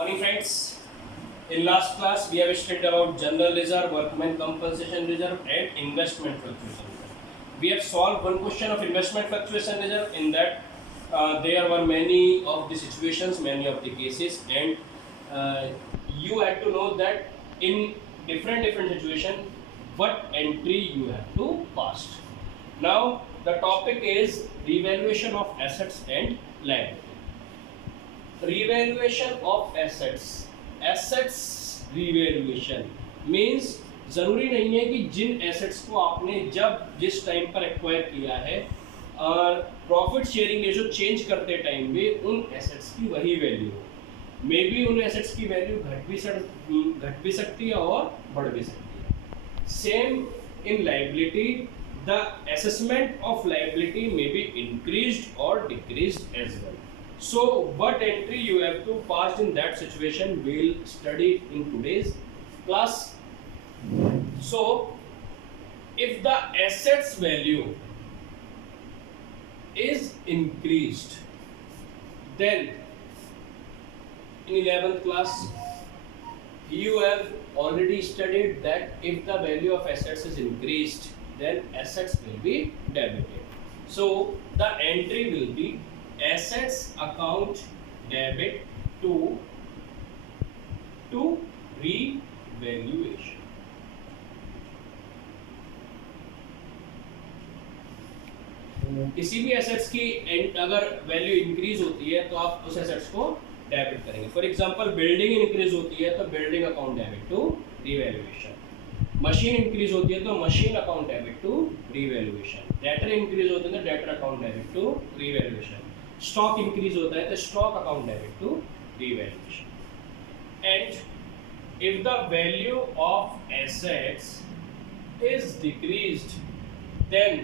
Morning friends. In last class we have studied about general reserve, workman compensation reserve and investment fluctuation reserve. We have solved one question of investment fluctuation reserve. In that there were many of the situations, many of the cases, and you had to know that in different situation what entry you have to pass. Now the topic is revaluation of assets and liability. Revaluation of assets revaluation means ज़रूरी नहीं है कि जिन assets को आपने जब जिस time पर acquire किया है और प्रॉफिट शेयरिंग रेशो चेंज करते टाइम में उन एसेट्स की वही वैल्यू हो। मे बी उन एसेट्स की वैल्यू घट भी सकती है और बढ़ भी सकती है। Same in liability, the assessment of liability may be increased और decreased as well. So what entry you have to pass in that situation we'll study in today's class. So if the assets value is increased, then in 11th class you have already studied that if the value of assets is increased, then assets will be debited. So the entry will be assets account debit to revaluation. किसी भी assets की अगर value increase होती है तो आप उस assets को डेबिट करेंगे. फॉर एग्जांपल बिल्डिंग इंक्रीज होती है तो building account debit to revaluation. Machine increase होती है तो machine account debit to revaluation. Debtor increase होते हैं तो debtor account debit to revaluation. Stock increase होता है तो stock account debit to revaluation. And if the value of assets is decreased then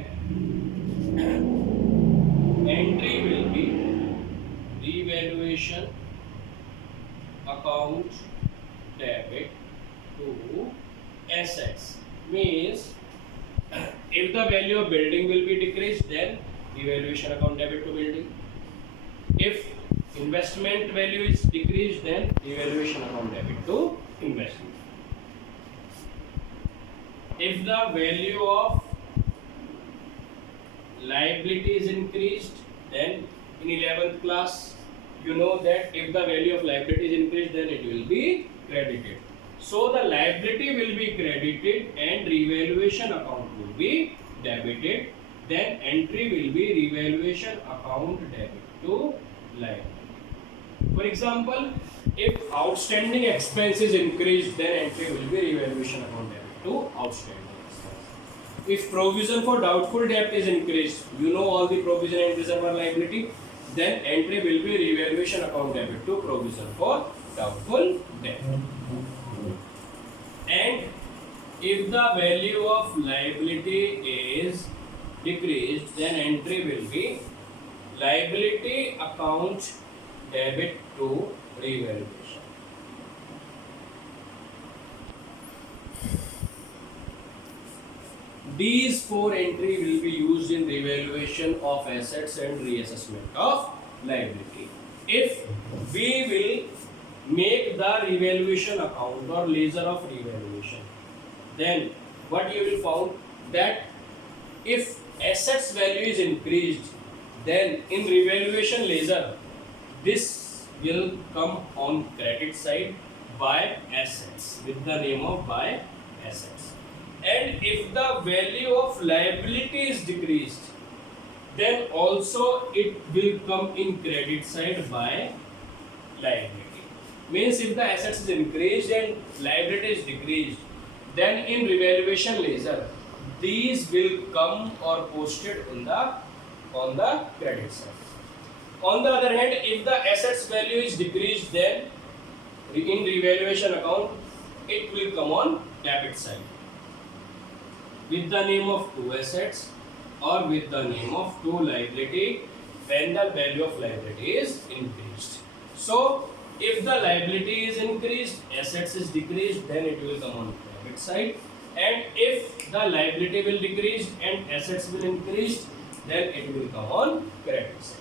entry will be revaluation account debit to assets. Means if the value of building will be decreased, then revaluation account debit to building. If investment value is decreased, then revaluation account debit to investment. If the value of liability is increased, then in 11th class you know that if the value of liability is increased, then it will be credited. So the liability will be credited and revaluation account will be debited. Then entry will be revaluation account debit to liability. For example, if outstanding expense is increased, then entry will be revaluation account debit to outstanding expense. If provision for doubtful debt is increased, you know all the provision and reserve are liability, then entry will be revaluation account debit to provision for doubtful debt. And if the value of liability is decreased, then entry will be liability account debit to revaluation. These four entry will be used in revaluation of assets and reassessment of liability. If we will make the revaluation account or ledger of revaluation, then what you will found that if assets value is increased, then in revaluation ledger this will come on credit side by assets with the name of by assets. And if the value of liability is decreased, then also it will come in credit side by liability. Means if the assets is increased and liability is decreased, then in revaluation ledger these will come or posted on the credit side. On the other hand, if the assets value is decreased, then in revaluation account it will come on debit side with the name of two assets or with the name of two liability when the value of liability is increased. So if the liability is increased, assets is decreased, then it will come on debit side. And if the liability will decrease and assets will increase, then it will come on credit side.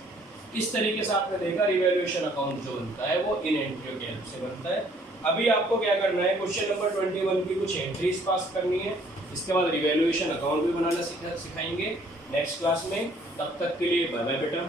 इस तरीके से आपने देखा revaluation account जो बनता है वो इन एंट्रियों की हेल्प से बनता है। अभी आपको क्या करना है, क्वेश्चन नंबर 21 की कुछ एंट्रीज पास करनी है, इसके बाद रिवैल्यूएशन अकाउंट भी बनाना सिखाएंगे नेक्स्ट क्लास में। तब तक के लिए बाय बाय बेटा।